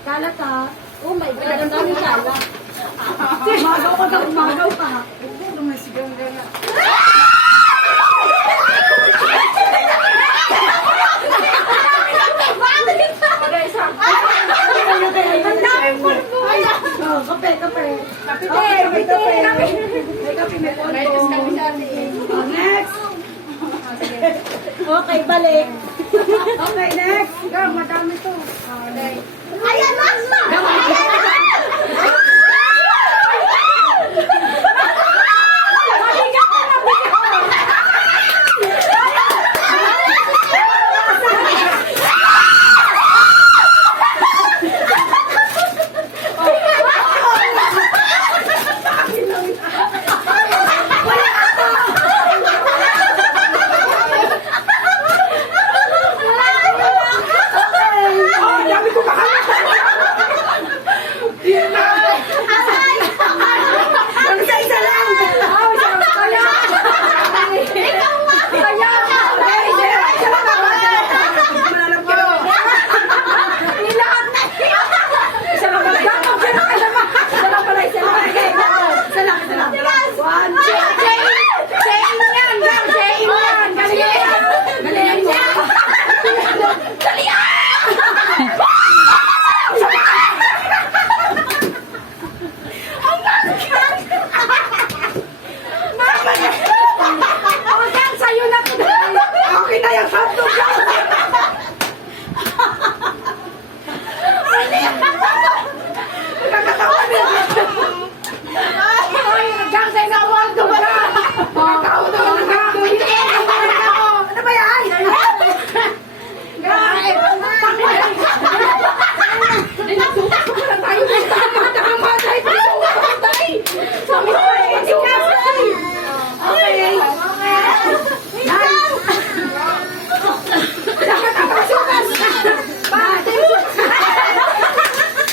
Kalat ha? Oh my God, ang dami kalat. Magaw ka daw, magaw ka. Lumasigang gana. Kape, kape. Next. Okay, balik. Okay, next. Madami to. Ayan, Masma!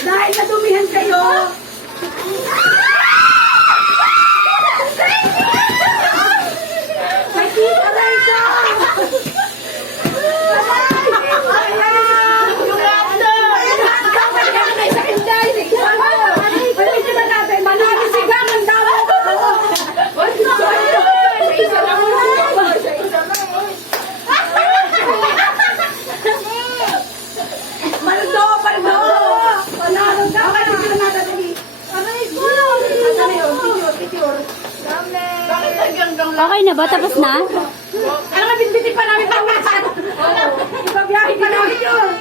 Dahil nadumihan kayo, may kita na ito! Okay na ba? Tapos na? Ano nga, bitbitin pa namin pawisan? Ibabiyahin pa namin yun!